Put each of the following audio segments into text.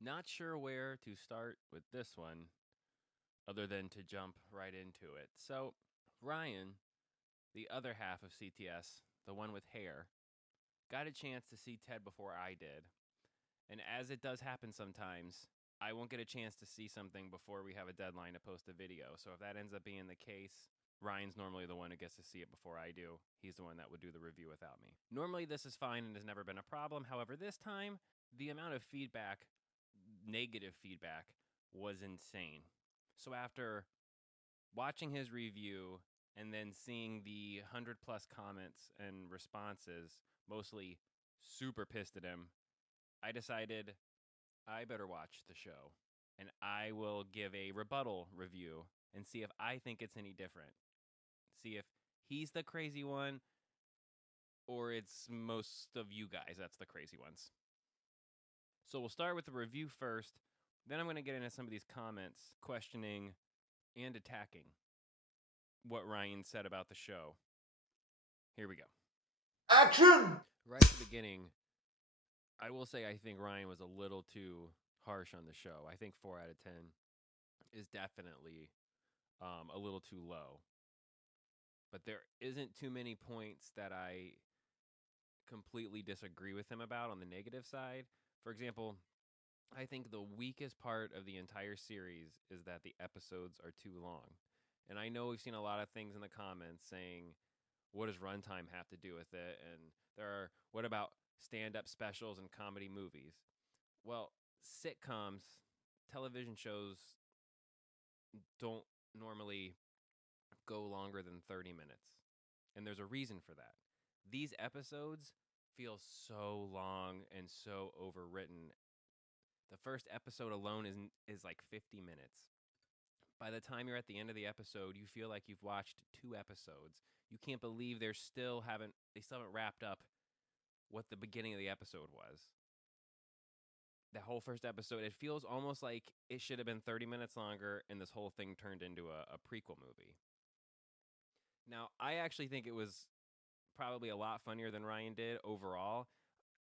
Not sure where to start with this one other than to jump right into it. So, Ryan, the other half of CTS, the one with hair, got a chance to see Ted before I did. And as it does happen sometimes, I won't get a chance to see something before we have a deadline to post a video. So if that ends up being the case, Ryan's normally the one who gets to see it before I do. He's the one that would do the review without me. Normally, this is fine and has never been a problem. However, this time, the amount of feedback, negative feedback, was insane. So after watching his review and then seeing the 100 plus comments and responses, mostly super pissed at him, I decided I better watch the show and I will give a rebuttal review and see if I think it's any different. See if he's the crazy one or it's most of you guys that's the crazy ones. So we'll start with the review first. Then I'm going to get into some of these comments questioning and attacking what Ryan said about the show. Here we go. Action! Right at the beginning, I will say I think Ryan was a little too harsh on the show. I think 4 out of 10 is definitely a little too low. But there isn't too many points that I completely disagree with him about on the negative side. For example, I think the weakest part of the entire series is that the episodes are too long. And I know we've seen a lot of things in the comments saying, what does runtime have to do with it? And what about stand up specials and comedy movies? Well, sitcoms, television shows don't normally go longer than 30 minutes. And there's a reason for that. These episodes feel so long and so overwritten. The first episode alone is like 50 minutes. By the time you're at the end of the episode, you feel like you've watched 2 episodes. You can't believe they still haven't wrapped up what the beginning of the episode was. The whole first episode, it feels almost like it should have been 30 minutes longer and this whole thing turned into a prequel movie. Now, I actually think it was probably a lot funnier than Ryan did overall.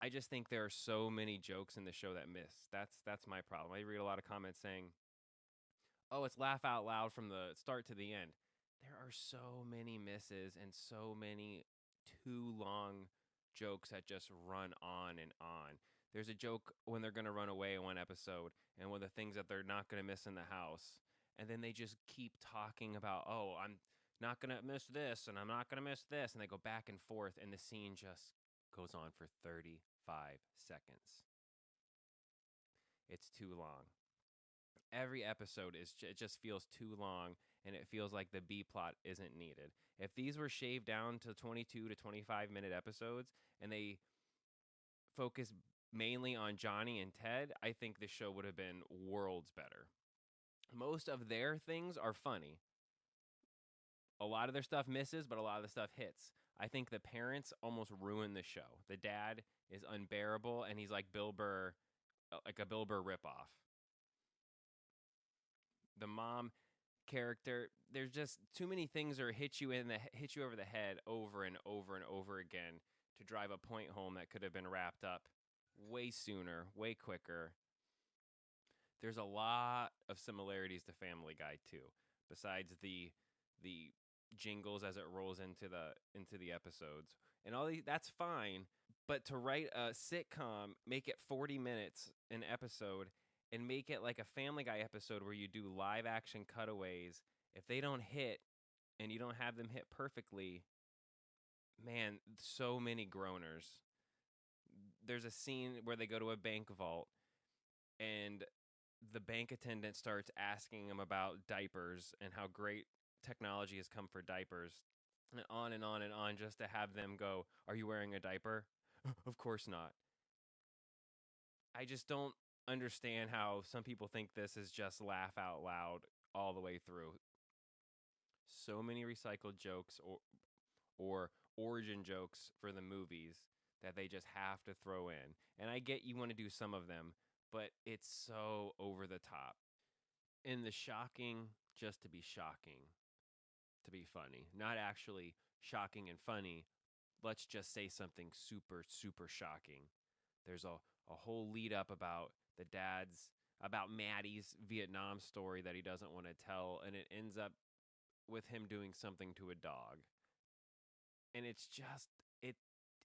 I just think there are so many jokes in the show that miss. That's my problem. I read a lot of comments saying, "Oh, it's laugh out loud from the start to the end." There are so many misses and so many too long jokes that just run on and on. There's a joke when they're going to run away in one episode and one of the things that they're not going to miss in the house. And then they just keep talking about, "Oh, I'm not going to miss this and I'm not going to miss this." And they go back and forth and the scene just goes on for 35 seconds. It's too long. Every episode it just feels too long and it feels like the B plot isn't needed. If these were shaved down to 22 to 25-minute episodes and they focus mainly on Johnny and Ted, I think the show would have been worlds better. Most of their things are funny. A lot of their stuff misses, but a lot of the stuff hits. I think the parents almost ruin the show. The dad is unbearable and he's like Bill Burr, like a Bill Burr ripoff. The mom character, there's just too many things that hit you over the head over and over and over again to drive a point home that could have been wrapped up way sooner, way quicker. There's a lot of similarities to Family Guy too, besides the jingles as it rolls into the episodes. And that's fine, but to write a sitcom, make it 40 minutes an episode and make it like a Family Guy episode where you do live action cutaways, if they don't hit and you don't have them hit perfectly, man, so many groaners. There's a scene where they go to a bank vault and the bank attendant starts asking them about diapers and how great technology has come for diapers, and on and on and on, just to have them go, "Are you wearing a diaper?" Of course not. I just don't understand how some people think this is just laugh out loud all the way through. So many recycled jokes or origin jokes for the movies that they just have to throw in. And I get you want to do some of them, but it's so over the top. In the shocking just to be shocking, to be funny, not actually shocking and funny. Let's just say something super, super shocking. There's a whole lead up about the dad's about Maddie's Vietnam story that he doesn't want to tell, and it ends up with him doing something to a dog. And it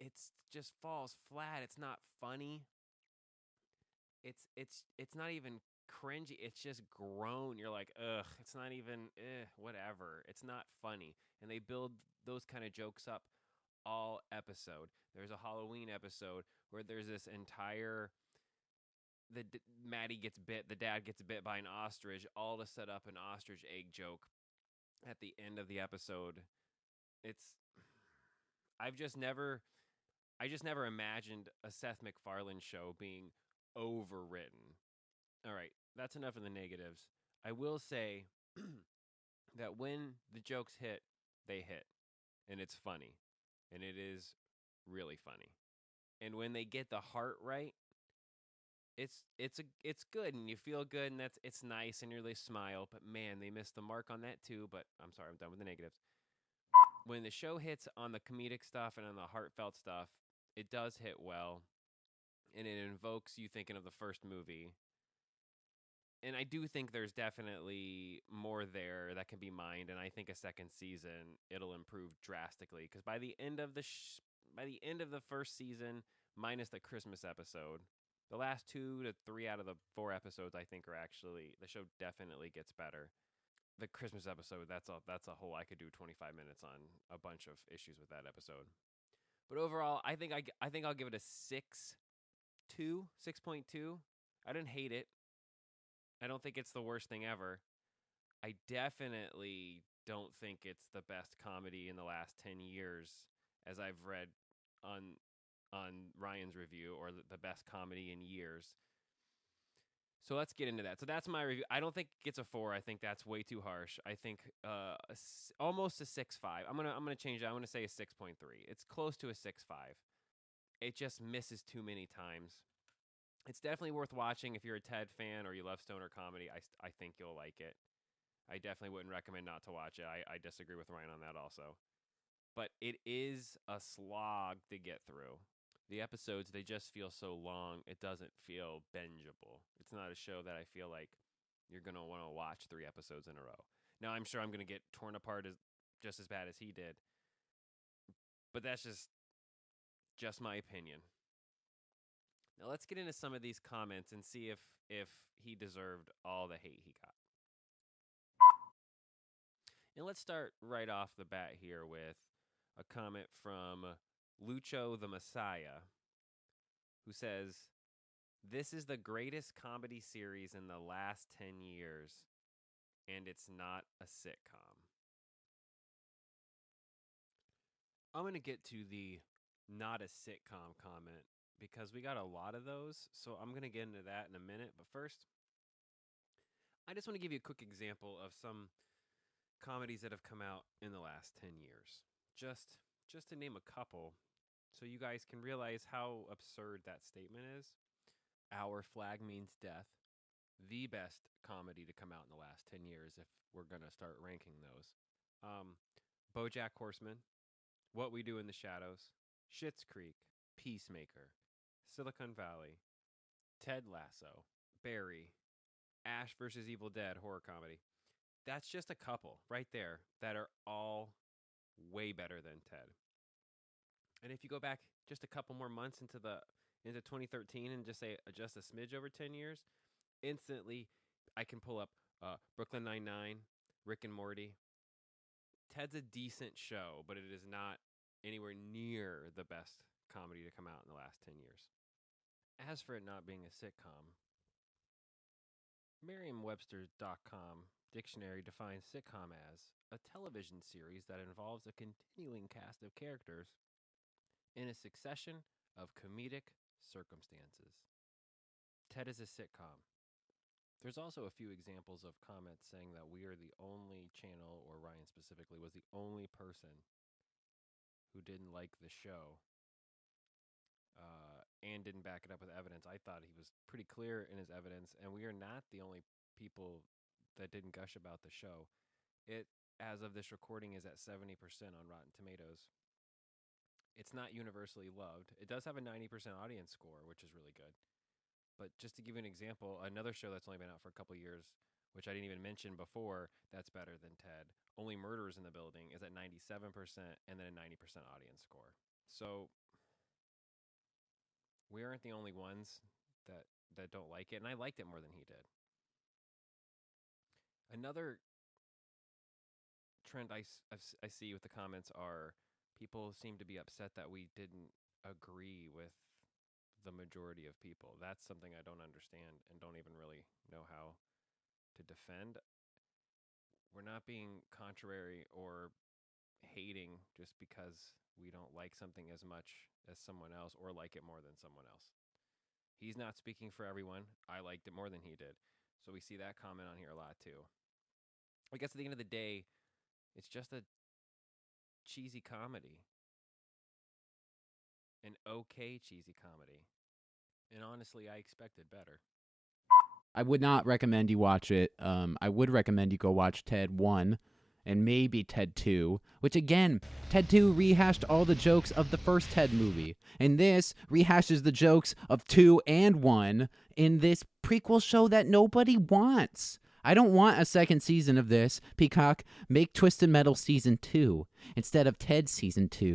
it's just falls flat. It's not funny. It's not even cringy. It's just grown. You're like, ugh, it's not even whatever. It's not funny. And they build those kind of jokes up all episode. There's a Halloween episode where there's this entire Maddie gets bit, the dad gets bit by an ostrich, all to set up an ostrich egg joke at the end of the episode. It's I've just never I just never imagined a Seth MacFarlane show being overwritten. All right, that's enough of the negatives. I will say that when the jokes hit, they hit, and it's funny, and it is really funny. And when they get the heart right, it's good, and you feel good, and it's nice, and you really smile. But man, they missed the mark on that too. But I'm sorry, I'm done with the negatives. When the show hits on the comedic stuff and on the heartfelt stuff, it does hit well, and it invokes you thinking of the first movie. And I do think there's definitely more there that can be mined, and I think a second season it'll improve drastically because by the end of the first season, minus the Christmas episode, the last 2 to 3 out of the 4 episodes I think are actually the show definitely gets better. The Christmas episode, that's a whole I could do 25 minutes on a bunch of issues with that episode. But overall, I think I'll give it a 6.2. I didn't hate it. I don't think it's the worst thing ever. I definitely don't think it's the best comedy in the last 10 years as I've read on Ryan's review, or the best comedy in years. So let's get into that. So that's my review. I don't think it gets a 4. I think that's way too harsh. I think almost a 6.5. I'm gonna change that. I'm gonna say a 6.3. It's close to a 6.5. It just misses too many times. It's definitely worth watching if you're a Ted fan or you love stoner comedy. I think you'll like it. I definitely wouldn't recommend not to watch it. I disagree with Ryan on that also. But it is a slog to get through. The episodes, they just feel so long, it doesn't feel bingeable. It's not a show that I feel like you're going to want to watch 3 episodes in a row. Now, I'm sure I'm going to get torn apart just as bad as he did. But that's just my opinion. Now, let's get into some of these comments and see if he deserved all the hate he got. And let's start right off the bat here with a comment from Lucho the Messiah, who says, "This is the greatest comedy series in the last 10 years, and it's not a sitcom." I'm going to get to the not a sitcom comment because we got a lot of those, so I'm going to get into that in a minute. But first, I just want to give you a quick example of some comedies that have come out in the last 10 years. Just to name a couple so you guys can realize how absurd that statement is. Our Flag Means Death, the best comedy to come out in the last 10 years if we're going to start ranking those. BoJack Horseman, What We Do in the Shadows, Schitt's Creek, Peacemaker, Silicon Valley, Ted Lasso, Barry, Ash vs. Evil Dead horror comedy. That's just a couple right there that are all way better than Ted. And if you go back just a couple more months into 2013 and just say just a smidge over 10 years, instantly I can pull up Brooklyn Nine-Nine, Rick and Morty. Ted's a decent show, but it is not anywhere near the best comedy to come out in the last 10 years. As for it not being a sitcom, Merriam-Webster.com dictionary defines sitcom as a television series that involves a continuing cast of characters in a succession of comedic circumstances. Ted is a sitcom. There's also a few examples of comments saying that we are the only channel, or Ryan specifically, was the only person who didn't like the show and didn't back it up with evidence. I thought he was pretty clear in his evidence, and we are not the only people that didn't gush about the show. It, as of this recording, is at 70% on Rotten Tomatoes. It's not universally loved. It does have a 90% audience score, which is really good. But just to give you an example, another show that's only been out for a couple years, which I didn't even mention before, that's better than Ted. Only Murders in the Building is at 97% and then a 90% audience score. So we aren't the only ones that don't like it, and I liked it more than he did. Another trend I see with the comments are people seem to be upset that we didn't agree with the majority of people. That's something I don't understand and don't even really know how to defend. We're not being contrary or hating just because we don't like something as much as someone else or like it more than someone else. He's not speaking for everyone. I liked it more than he did. So we see that comment on here a lot too. I guess at the end of the day, it's just a cheesy comedy. An okay cheesy comedy. And honestly, I expected better. I would not recommend you watch it. I would recommend you go watch Ted 1 and maybe Ted 2, which again, Ted 2 rehashed all the jokes of the first Ted movie. And this rehashes the jokes of 2 and 1 in this prequel show that nobody wants. I don't want a second season of this. Peacock, make Twisted Metal Season 2 instead of Ted Season 2.